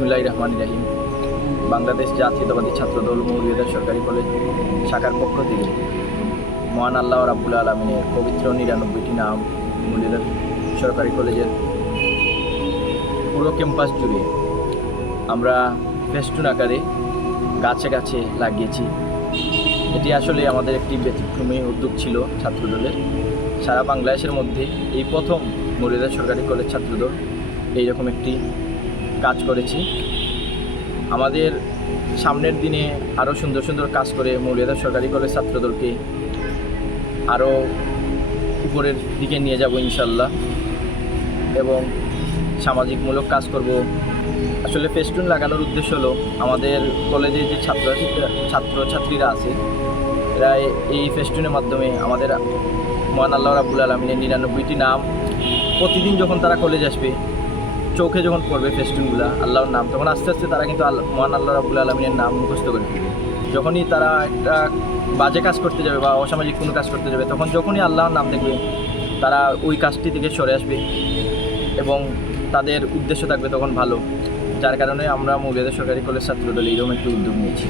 রহমান রাহিম। বাংলাদেশ জাতীয়তাবাদী ছাত্রদল মৌলিয়াদের সরকারি কলেজ শাখার পক্ষ থেকে মহান আল্লাহ রাবুল আলমিনের পবিত্র নিরানব্বইটি নাম মৌলিয়াদের সরকারি কলেজের পুরো ক্যাম্পাস জুড়ে আমরা ফেস্টুন আকারে গাছে গাছে লাগিয়েছি। এটি আসলে আমাদের একটি ব্যতিক্রমী উদ্যোগ ছিল ছাত্রদলের। সারা বাংলাদেশের মধ্যে এই প্রথম মৌলিয়া সরকারি কলেজ ছাত্রদল এইরকম একটি কাজ করেছি। আমাদের সামনের দিনে আরও সুন্দর সুন্দর কাজ করে মৌলিয়াদা সরকারি কলেজ ছাত্রদলকে আরও উপরের দিকে নিয়ে যাব ইনশাল্লাহ এবং সামাজিকমূলক কাজ করব। আসলে ফেস্টুন লাগানোর উদ্দেশ্য হলো আমাদের কলেজে যে ছাত্র ছাত্রছাত্রীরা আছে এরা এই ফেস্টুনের মাধ্যমে আমাদের মহান আল্লাহ রাবুল আলমিনের নিরানব্বইটি নাম প্রতিদিন যখন তারা কলেজ আসবে চোখে যখন পড়বে ফেস্টুনগুলো, আল্লাহর নাম, তখন আস্তে আস্তে তারা কিন্তু মহান আল্লাহ রাবুল আলমিনের নাম মুখস্থ করে ফেলবে। যখনই তারা একটা বাজে কাজ করতে যাবে বা অসামাজিক কোনো কাজ করতে যাবে, তখন যখনই আল্লাহর নাম দেখবে, তারা ওই কাজটি থেকে সরে আসবে এবং তাদের উদ্দেশ্য থাকবে তখন ভালো। যার কারণে আমরা মৌলিয়াদের সরকারি কলেজ ছাত্রদল এইরকম একটি উদ্যোগ নিয়েছি।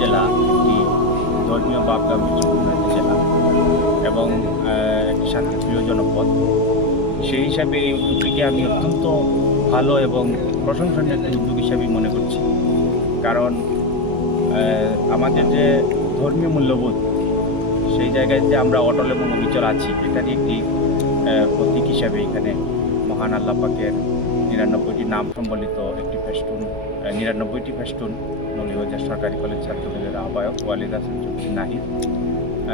জেলা একটি ধর্মীয় সম্পূর্ণ একটি জেলা এবং একটি শান্তিপ্রিয় জনপদ। সেই হিসাবে এই উদ্যোগটিকে আমি অত্যন্ত ভালো এবং প্রশংসনীয় একটি উদ্যোগ হিসাবে মনে করছি। কারণ আমাদের যে ধর্মীয় মূল্যবোধ, সেই জায়গায় যে আমরা অটল এবং অবিচল আছি, এটারই একটি প্রতীক হিসাবে এখানে মহান আল্লাহ পাকের নিরানব্বইটি নাম সম্বলিত একটি ফেস্টুন নিরানব্বইটি ফেস্টুন মৌলিবাজার সরকারি কলেজ ছাত্রদলের আহ্বায়ক ওয়ালিদ হাসান নাহিদ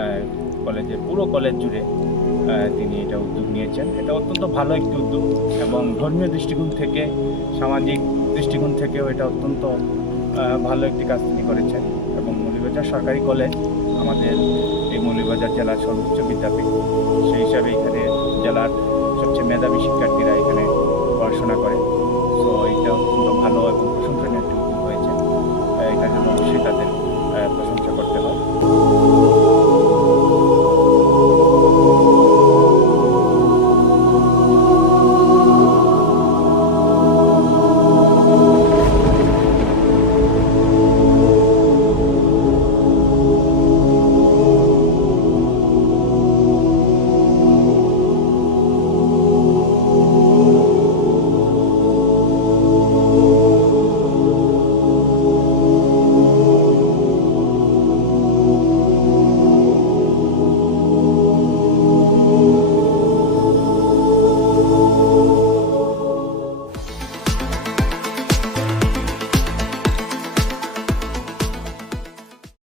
আহ, কলেজের পুরো কলেজ জুড়ে তিনি এটা উদ্যোগ নিয়েছেন। এটা অত্যন্ত ভালো একটি উদ্যোগ এবং ধর্মীয় দৃষ্টিকোণ থেকে সামাজিক দৃষ্টিকোণ থেকেও এটা অত্যন্ত ভালো একটি কাজ তিনি করেছেন। এবং মৌলিবাজার সরকারি কলেজ আমাদের এই মৌলিবাজার জেলার সর্বোচ্চ বিদ্যাপীঠ সেই হিসাবে এখানে জেলার সবচেয়ে মেধাবী শিক্ষার্থীরা এখানে পড়াশোনা করে। তো এটা অত্যন্ত ভালো এবং প্রশংসনীয়